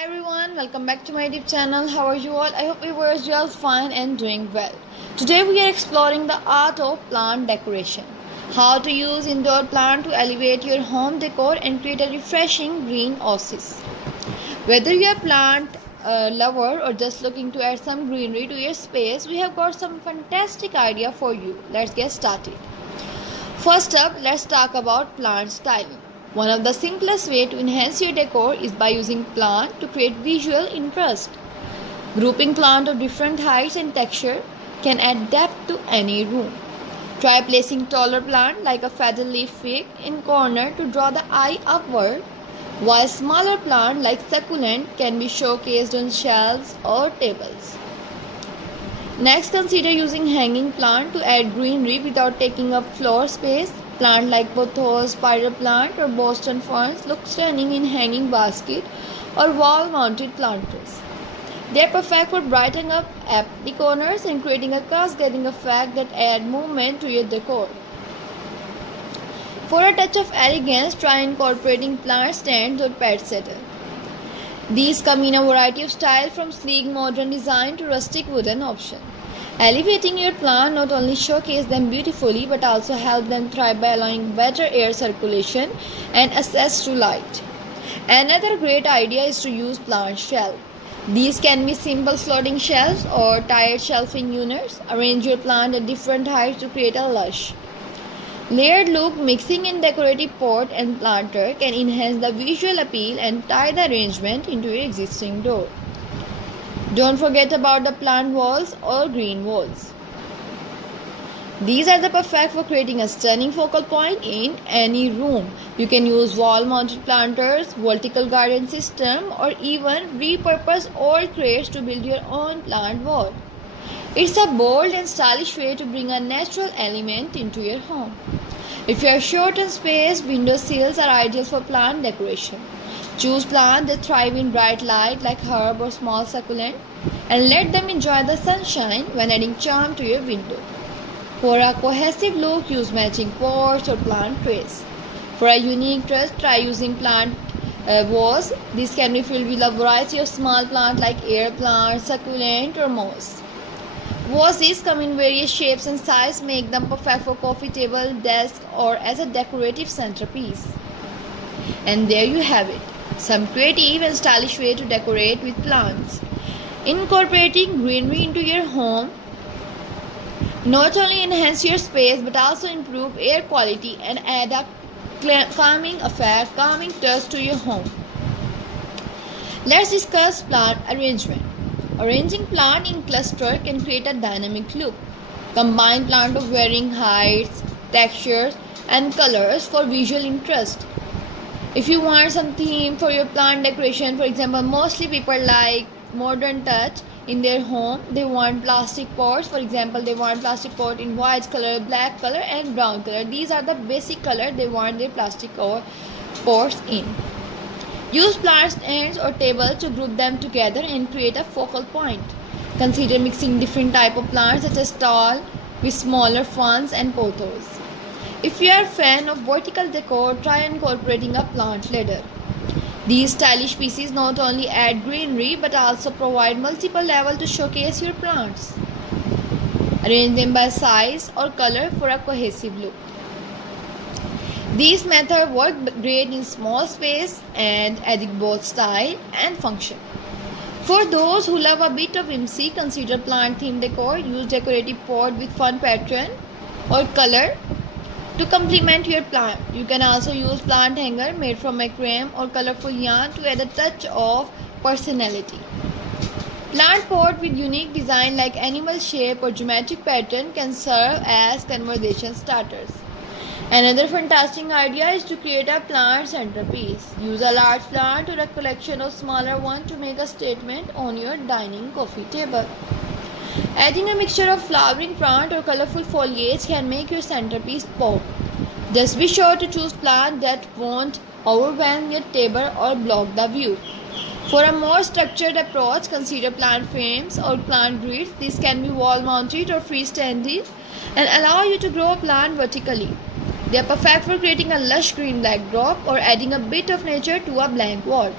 Hi everyone, welcome back to my YouTube channel. How are you all? I hope you were all fine and doing well. Today we are exploring the art of plant decoration. How to use indoor plant to elevate your home decor and create a refreshing green oasis. Whether you are a plant lover or just looking to add some greenery to your space, we have got some fantastic idea for you. Let's get started. First up, let's talk about plant styling. One of the simplest way to enhance your decor is by using plant to create visual interest. Grouping plant of different heights and texture can add depth to any room. Try placing taller plant like a feather leaf fig in corner to draw the eye upward, while smaller plant like succulent can be showcased on shelves or tables. Next, consider using hanging plant to add greenery without taking up floor space. Plant like pothos, spider plant or Boston ferns look stunning in hanging basket or wall-mounted planters. They are perfect for brightening up empty corners and creating a cascading effect that add movement to your decor. For a touch of elegance, try incorporating plant stands or pet settle. These come in a variety of styles from sleek modern design to rustic wooden option. Elevating your plant not only showcase them beautifully but also help them thrive by allowing better air circulation and access to light. Another great idea is to use plant shelf. These can be simple floating shelves or tiered shelving units. Arrange your plant at different heights to create a lush layered look. Mixing in decorative pot and planter can enhance the visual appeal and tie the arrangement into your existing door. Don't forget about the plant walls or green walls. These are the perfect for creating a stunning focal point in any room. You can use wall-mounted planters, vertical garden system, or even repurpose old crates to build your own plant wall. It's a bold and stylish way to bring a natural element into your home. If you are short on space, window sills are ideal for plant decoration. Choose plants that thrive in bright light like herb or small succulent and let them enjoy the sunshine when adding charm to your window. For a cohesive look, use matching pots or plant trays. For a unique touch, try using plant vase. These can be filled with a variety of small plants like air plants, succulent or moss. Vases come in various shapes and sizes, make them perfect for coffee table, desk or as a decorative centerpiece. And there you have it, some creative and stylish way to decorate with plants. Incorporating greenery into your home not only enhance your space but also improve air quality and add a calming touch to your home. Let's discuss plant arrangement. Arranging plant in cluster can create a dynamic look. Combine plant of varying heights, textures and colors for visual interest. If you want some theme for your plant decoration, for example, mostly people like modern touch in their home. They want plastic pots. For example, they want plastic pot in white color, black color and brown color. These are the basic color they want their plastic pots in. Use plant stands or tables to group them together and create a focal point. Consider mixing different type of plants such as tall with smaller ferns and pothos. If you are a fan of vertical decor, try incorporating a plant ladder. These stylish pieces not only add greenery but also provide multiple levels to showcase your plants. Arrange them by size or color for a cohesive look. These methods work great in small space and adding both style and function. For those who love a bit of whimsy, consider plant themed decor. Use decorative pot with fun pattern or color to complement your plant. You can also use plant hanger made from macrame or colorful yarn to add a touch of personality. Plant pot with unique design like animal shape or geometric pattern can serve as conversation starters. Another fantastic idea is to create a plant centerpiece. Use a large plant or a collection of smaller ones to make a statement on your dining coffee table. Adding a mixture of flowering plant or colorful foliage can make your centerpiece pop. Just be sure to choose plants that won't overwhelm your table or block the view. For a more structured approach, consider plant frames or plant grids. These can be wall mounted or freestanding and allow you to grow a plant vertically. They are perfect for creating a lush green backdrop or adding a bit of nature to a blank wall.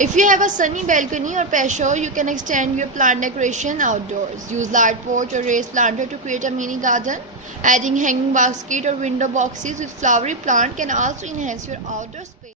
If you have a sunny balcony or patio, you can extend your plant decoration outdoors. Use large porch or raised planter to create a mini garden. Adding hanging basket or window boxes with flowery plant can also enhance your outdoor space.